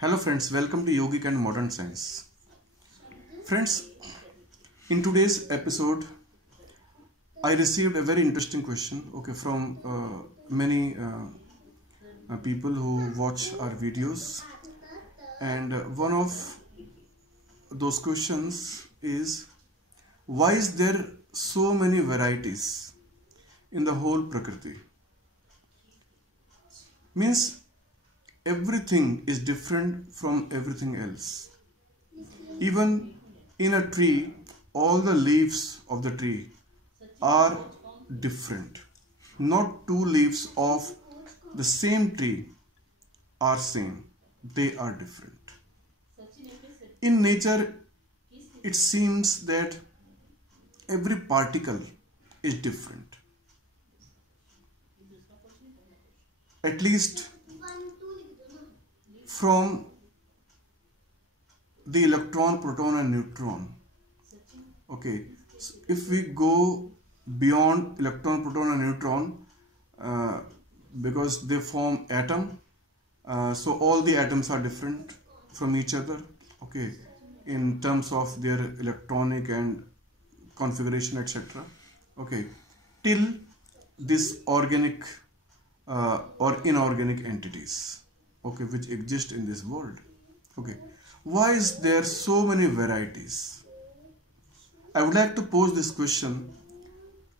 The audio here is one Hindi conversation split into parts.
Hello friends, welcome to Yogic and Modern Science. Friends, in today's episode, I received a very interesting question from many people who watch our videos, and one of those questions is, why is there so many varieties in the whole Prakriti? Means everything is different from everything else. Even in a tree, all the leaves of the tree are different. Not two leaves of the same tree are same. They are different. In nature, it seems that every particle is different. At least from the electron, proton and neutron. Okay, so if we go beyond electron, proton and neutron, because they form atom, so all the atoms are different from each other, okay, in terms of their electronic and configuration, etc. Okay, till this organic or inorganic entities, okay, which exist in this world. Okay, why is there so many varieties? I would like to pose this question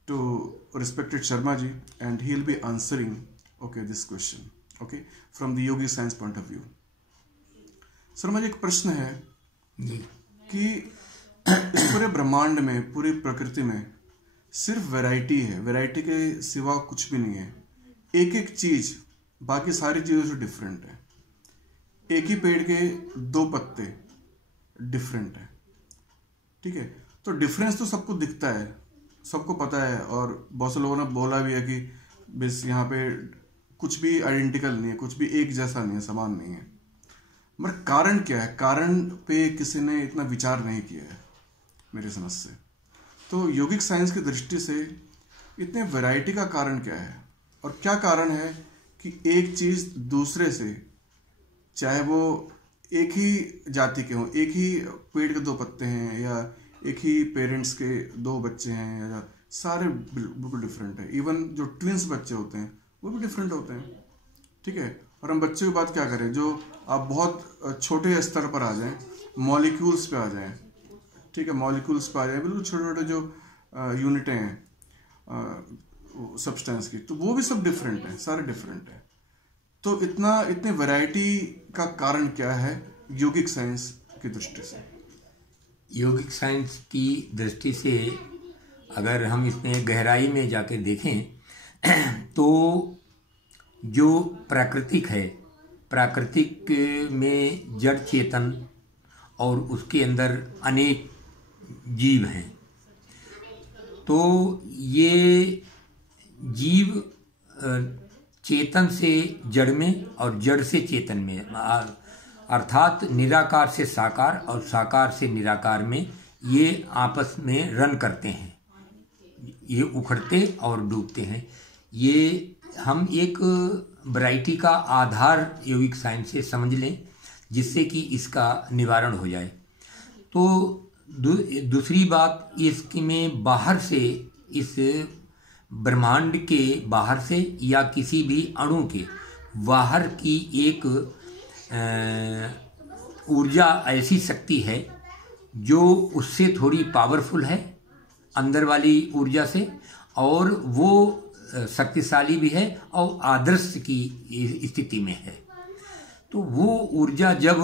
to respected Sharma ji, and he'll be answering, okay, this question, okay, from the yogi science point of view. Sharma ji, एक प्रश्न है कि इस पूरे ब्रह्मांड में, पूरी प्रकृति में सिर्फ वैरायटी है, वैरायटी के सिवा कुछ भी नहीं है. एक एक चीज बाकी सारी चीजों से डिफरेंट है. एक ही पेड़ के दो पत्ते डिफरेंट है. ठीक है, तो डिफरेंस तो सबको दिखता है, सबको पता है, और बहुत से लोगों ने बोला भी है कि बस यहाँ पे कुछ भी आइडेंटिकल नहीं है, कुछ भी एक जैसा नहीं है, समान नहीं है. मगर कारण क्या है? कारण पे किसी ने इतना विचार नहीं किया है मेरी समझ से. तो योगिक साइंस की दृष्टि से इतने वैरायटी का कारण क्या है, और क्या कारण है कि एक चीज दूसरे से, चाहे वो एक ही जाति के हों, एक ही पेड़ के दो पत्ते हैं, या एक ही पेरेंट्स के दो बच्चे हैं, या सारे बिल्कुल डिफरेंट है. इवन जो ट्विंस बच्चे होते हैं वो भी डिफरेंट होते हैं. ठीक है, और हम बच्चों की बात क्या करें, जो आप बहुत छोटे स्तर पर आ जाएं, मॉलिक्यूल्स पे आ जाएं. ठीक है, मॉलिक्यूल्स पे आ जाएं, बिल्कुल छोटे छोटे जो यूनिटें हैं सब्सटेंस की, तो वो भी सब डिफरेंट है, सारे डिफरेंट है. तो इतने वैरायटी का कारण क्या है योगिक साइंस की दृष्टि से? योगिक साइंस की दृष्टि से अगर हम इसमें गहराई में जाके देखें तो जो प्राकृतिक है, प्राकृतिक में जड़ चेतन और उसके अंदर अनेक जीव हैं. तो ये जीव चेतन से जड़ में और जड़ से चेतन में, अर्थात निराकार से साकार और साकार से निराकार में ये आपस में रन करते हैं. ये उखड़ते और डूबते हैं. ये हम एक वैरायटी का आधार योगिक साइंस से समझ लें, जिससे कि इसका निवारण हो जाए. तो दूसरी बात, इसकी में बाहर से, इस ब्रह्मांड के बाहर से या किसी भी अणु के बाहर की एक ऊर्जा, ऐसी शक्ति है जो उससे थोड़ी पावरफुल है अंदर वाली ऊर्जा से, और वो शक्तिशाली भी है और आदर्श की स्थिति में है. तो वो ऊर्जा जब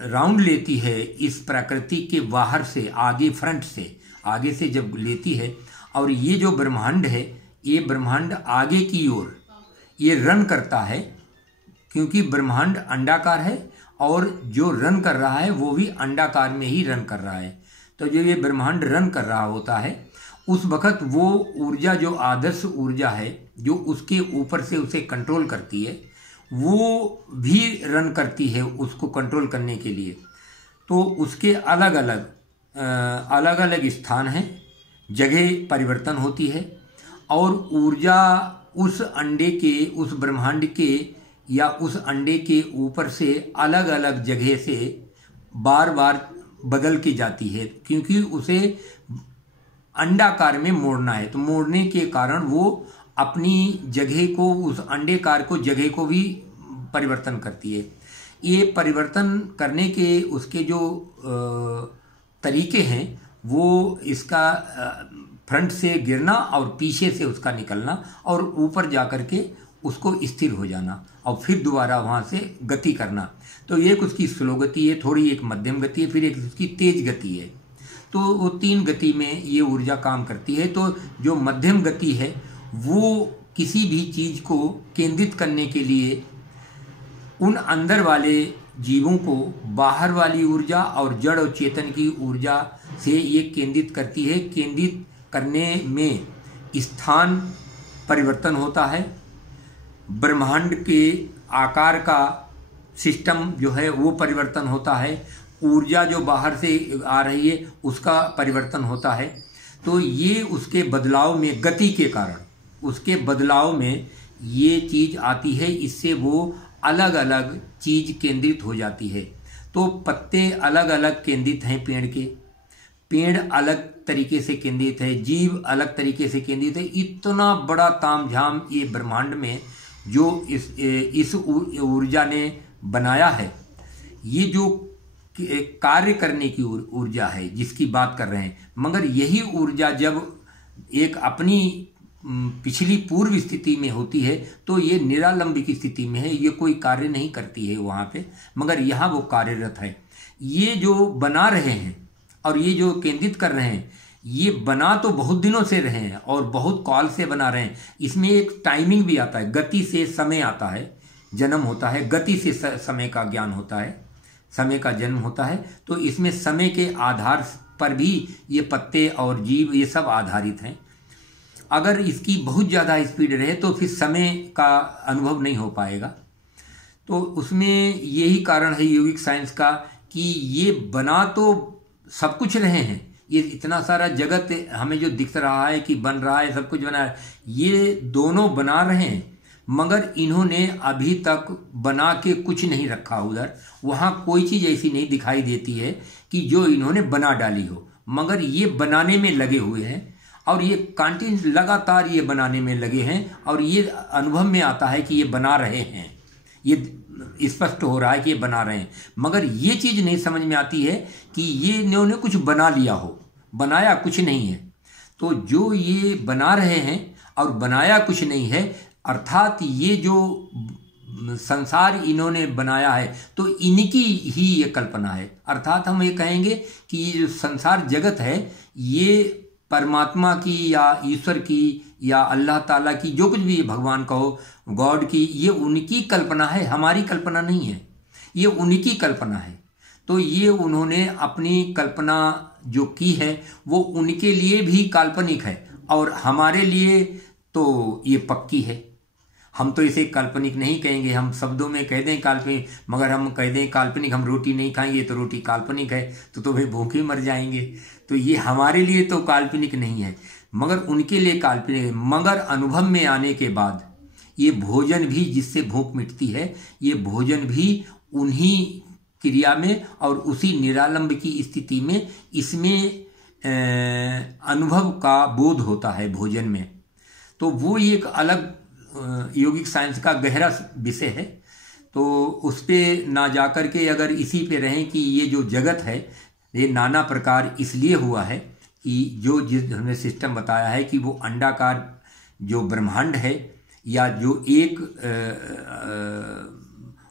राउंड लेती है इस प्रकृति के बाहर से, आगे फ्रंट से, आगे से जब लेती है, और ये जो ब्रह्मांड है, ये ब्रह्मांड आगे की ओर ये रन करता है, क्योंकि ब्रह्मांड अंडाकार है और जो रन कर रहा है वो भी अंडाकार में ही रन कर रहा है. तो जो ये ब्रह्मांड रन कर रहा होता है, उस वक्त वो ऊर्जा, जो आदर्श ऊर्जा है, जो उसके ऊपर से उसे कंट्रोल करती है, वो भी रन करती है उसको कंट्रोल करने के लिए. तो उसके अलग अलग स्थान हैं, जगह परिवर्तन होती है, और ऊर्जा उस अंडे के, उस ब्रह्मांड के या उस अंडे के ऊपर से अलग अलग जगह से बार बार बदल के जाती है, क्योंकि उसे अंडाकार में मोड़ना है। तो मोड़ने के कारण वो अपनी जगह को, उस अंडेकार को, जगह को भी परिवर्तन करती है। ये परिवर्तन करने के उसके जो तरीके हैं वो इसका फ्रंट से गिरना और पीछे से उसका निकलना और ऊपर जाकर के उसको स्थिर हो जाना और फिर दोबारा वहाँ से गति करना। तो एक उसकी स्लो गति है, थोड़ी एक मध्यम गति है, फिर एक उसकी तेज गति है। तो वो 3 गति में ये ऊर्जा काम करती है। तो जो मध्यम गति है वो किसी भी चीज को केंद्रित करने के लिए उन अंदर वाले जीवों को बाहर वाली ऊर्जा और जड़ और चेतन की ऊर्जा से ये केंद्रित करती है। केंद्रित करने में स्थान परिवर्तन होता है, ब्रह्मांड के आकार का सिस्टम जो है वो परिवर्तन होता है, ऊर्जा जो बाहर से आ रही है उसका परिवर्तन होता है। तो ये उसके बदलाव में, गति के कारण उसके बदलाव में ये चीज आती है, इससे वो अलग अलग चीज केंद्रित हो जाती है। तो पत्ते अलग अलग केंद्रित हैं पेड़ के, पेड़ अलग तरीके से केंद्रित है, जीव अलग तरीके से केंद्रित है। इतना बड़ा तामझाम ये ब्रह्मांड में जो इस ऊर्जा ने बनाया है, ये जो कार्य करने की ऊर्जा है जिसकी बात कर रहे हैं, मगर यही ऊर्जा जब एक अपनी पिछली पूर्व स्थिति में होती है तो ये निरालंबिक स्थिति में है, ये कोई कार्य नहीं करती है वहाँ पे, मगर यहाँ वो कार्यरत है। ये जो बना रहे हैं और ये जो केंद्रित कर रहे हैं, ये बना तो बहुत दिनों से रहे हैं और बहुत काल से बना रहे हैं। इसमें एक टाइमिंग भी आता है, गति से समय आता है, जन्म होता है, गति से समय का ज्ञान होता है, समय का जन्म होता है। तो इसमें समय के आधार पर भी ये पत्ते और जीव ये सब आधारित हैं। अगर इसकी बहुत ज़्यादा स्पीड रहे तो फिर समय का अनुभव नहीं हो पाएगा। तो उसमें यही कारण है यौगिक साइंस का कि ये बना तो सब कुछ रहे हैं, ये इतना सारा जगत हमें जो दिख रहा है कि बन रहा है, सब कुछ बना है, ये दोनों बना रहे हैं, मगर इन्होंने अभी तक बना के कुछ नहीं रखा उधर। वहाँ कोई चीज़ ऐसी नहीं दिखाई देती है कि जो इन्होंने बना डाली हो, मगर ये बनाने में लगे हुए हैं और ये कंटिन्यू लगातार ये बनाने में लगे हैं और ये अनुभव में आता है कि ये बना रहे हैं, ये स्पष्ट हो रहा है कि ये बना रहे हैं। मगर ये चीज़ नहीं समझ में आती है कि ये इन्होंने कुछ बना लिया हो, बनाया कुछ नहीं है। तो जो ये बना रहे हैं और बनाया कुछ नहीं है, अर्थात ये जो संसार इन्होंने बनाया है तो इनकी ही ये कल्पना है। अर्थात हम ये कहेंगे कि ये जो संसार जगत है ये परमात्मा की या ईश्वर की या अल्लाह ताला की, जो कुछ भी भगवान कहो, गॉड की, ये उनकी कल्पना है, हमारी कल्पना नहीं है, ये उनकी कल्पना है। तो ये उन्होंने अपनी कल्पना जो की है वो उनके लिए भी काल्पनिक है और हमारे लिए तो ये पक्की है। हम तो इसे काल्पनिक नहीं कहेंगे, हम शब्दों में कह दें काल्पनिक, मगर हम कह दें काल्पनिक, हम रोटी नहीं खाएंगे तो रोटी काल्पनिक है, तो भाई भूखे मर जाएंगे। तो ये हमारे लिए तो काल्पनिक नहीं है, मगर उनके लिए काल्पनिक है। मगर अनुभव में आने के बाद ये भोजन भी, जिससे भूख मिटती है, ये भोजन भी उन्हीं क्रिया में और उसी निरालंब की स्थिति में, इसमें अनुभव का बोध होता है भोजन में। तो वो एक अलग यौगिक साइंस का गहरा विषय है। तो उस पर ना जाकर के अगर इसी पे रहें कि ये जो जगत है ये नाना प्रकार इसलिए हुआ है कि जो जिस हमने सिस्टम बताया है कि वो अंडाकार जो ब्रह्मांड है या जो एक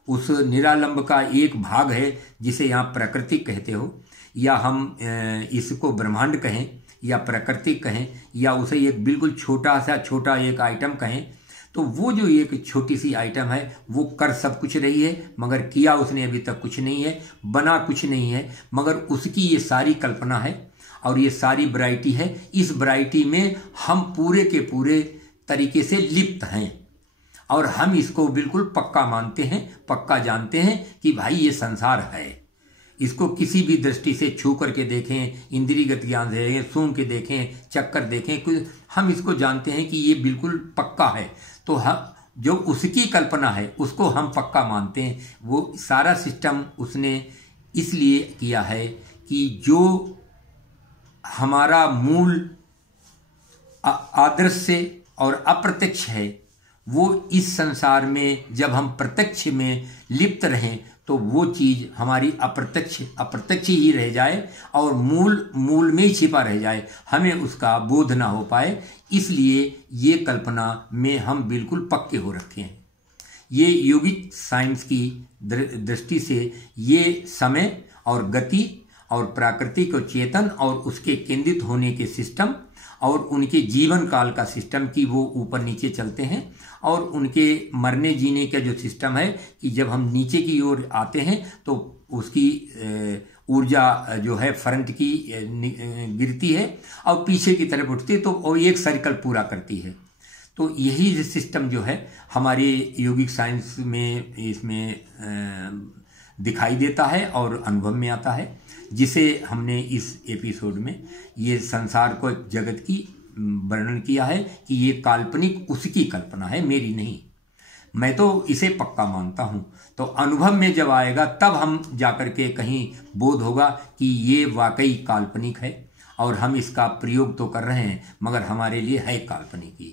उस निरालंब का एक भाग है जिसे यहाँ प्राकृतिक कहते हो, या हम इसको ब्रह्मांड कहें या प्राकृतिक कहें या उसे एक बिल्कुल छोटा एक आइटम कहें, तो वो जो एक छोटी सी आइटम है वो कर सब कुछ रही है, मगर किया उसने अभी तक कुछ नहीं है, बना कुछ नहीं है, मगर उसकी ये सारी कल्पना है और ये सारी वैरायटी है। इस वैरायटी में हम पूरे के पूरे तरीके से लिप्त हैं और हम इसको बिल्कुल पक्का मानते हैं, पक्का जानते हैं कि भाई ये संसार है। इसको किसी भी दृष्टि से छू करके देखें, इंद्रियगत ज्ञान से देखें, सूंघ के देखें, चक्कर देखें, हम इसको जानते हैं कि ये बिल्कुल पक्का है। तो हम जो उसकी कल्पना है उसको हम पक्का मानते हैं। वो सारा सिस्टम उसने इसलिए किया है कि जो हमारा मूल आदर्श और अप्रत्यक्ष है वो इस संसार में जब हम प्रत्यक्ष में लिप्त रहें तो वो चीज़ हमारी अप्रत्यक्ष ही रह जाए और मूल में ही छिपा रह जाए, हमें उसका बोध ना हो पाए। इसलिए ये कल्पना में हम बिल्कुल पक्के हो रखे हैं। ये योगिक साइंस की दृष्टि से ये समय और गति और प्रकृति को चेतन और उसके केंद्रित होने के सिस्टम और उनके जीवन काल का सिस्टम की वो ऊपर नीचे चलते हैं, और उनके मरने जीने का जो सिस्टम है कि जब हम नीचे की ओर आते हैं तो उसकी ऊर्जा जो है फ्रंट की गिरती है और पीछे की तरफ उठती है, तो वो एक सर्कल पूरा करती है। तो यही सिस्टम जो है हमारे योगिक साइंस में इसमें दिखाई देता है और अनुभव में आता है, जिसे हमने इस एपिसोड में ये संसार को एक जगत की वर्णन किया है कि ये काल्पनिक उसकी कल्पना है, मेरी नहीं। मैं तो इसे पक्का मानता हूँ। तो अनुभव में जब आएगा तब हम जाकर के कहीं बोध होगा कि ये वाकई काल्पनिक है और हम इसका प्रयोग तो कर रहे हैं मगर हमारे लिए है काल्पनिक ही।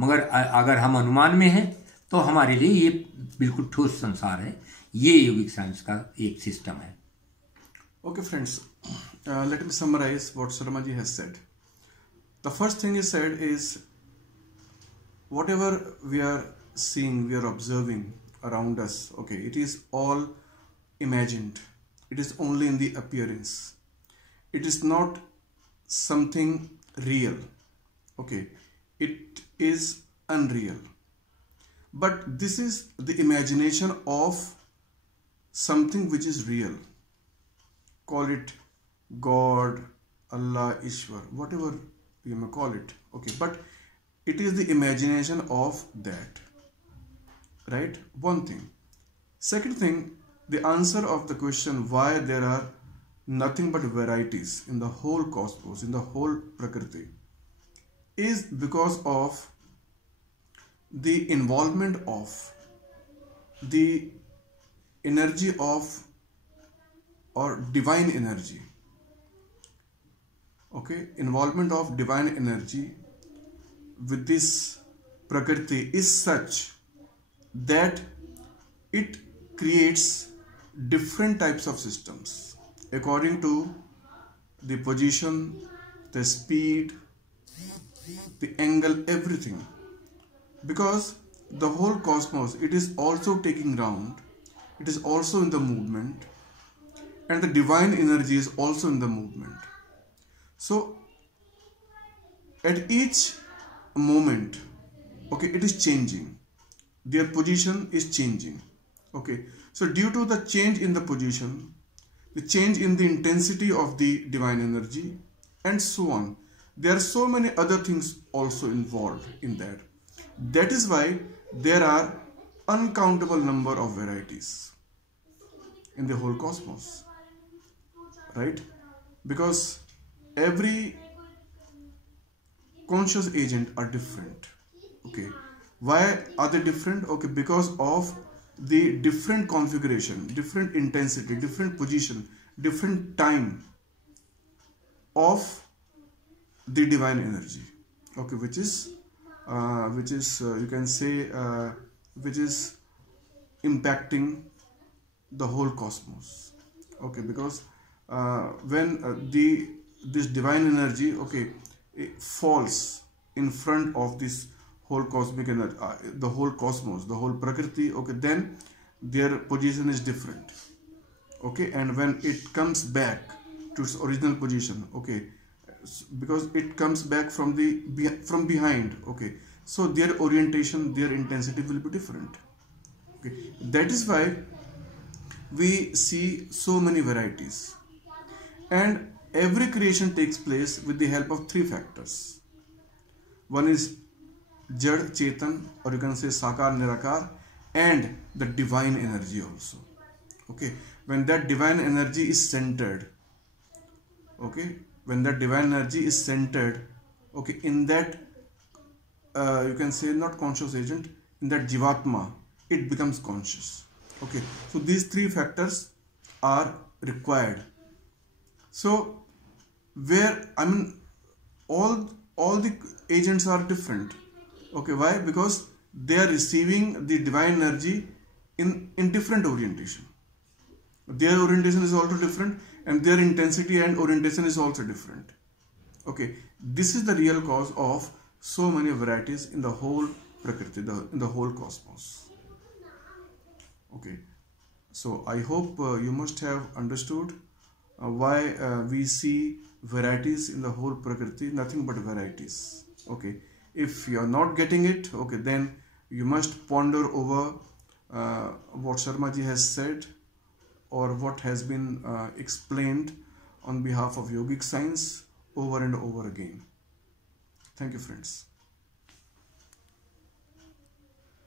मगर अगर हम अनुमान में हैं तो हमारे लिए ये बिल्कुल ठोस संसार है। ये योगिक साइंस का एक सिस्टम है। Okay friends, let me summarize what Sharma ji has said. The first thing he said is whatever we are seeing, we are observing around us, okay, it is all imagined. It is only in the appearance. It is not something real, okay, it is unreal. But this is the imagination of something which is real. Call it God, Allah, Ishwar, whatever you may call it, okay, but it is the imagination of that, right? One thing. Second thing, the answer of the question why there are nothing but varieties in the whole cosmos, in the whole Prakriti, is because of the involvement of the energy of or divine energy, okay, involvement of divine energy with this Prakriti is such that it creates different types of systems according to the position, the speed, the angle, everything, because the whole cosmos, it is also taking round, it is also in the movement, and the divine energy is also in the movement. So at each moment, okay, it is changing, their position is changing, okay. So due to the change in the position, the change in the intensity of the divine energy and so on, there are so many other things also involved in that. That is why there are uncountable number of varieties in the whole cosmos, right? Because every conscious agent are different, okay. Why are they different? Okay, because of the different configuration, different intensity, different position, different time of the divine energy, okay, which is you can say which is impacting the whole cosmos, okay. Because when this divine energy, okay, it falls in front of this whole cosmic energy, the whole cosmos, the whole Prakriti, okay, then their position is different, okay. And when it comes back to its original position, okay, because it comes back from behind, okay, so their orientation, their intensity will be different, okay. That is why we see so many varieties, and every creation takes place with the help of three factors. One is Jad, Chetan, or you can say Sakar, Nirakar, and the divine energy also, okay. When that divine energy is centered, okay, when that divine energy is centered, okay, in that you can say not conscious agent, in that Jivatma, it becomes conscious. Okay, so these three factors are required. So where, I mean, all the agents are different. Okay, why? Because they are receiving the divine energy in different orientation. Their orientation is also different, and their intensity and orientation is also different. Okay, this is the real cause of so many varieties in the whole Prakriti, in the whole cosmos. Okay, so I hope you must have understood why we see varieties in the whole Prakriti, nothing but varieties. Okay, if you are not getting it, okay, then you must ponder over what Sharma ji has said, or what has been explained on behalf of yogic science over and over again. Thank you, friends.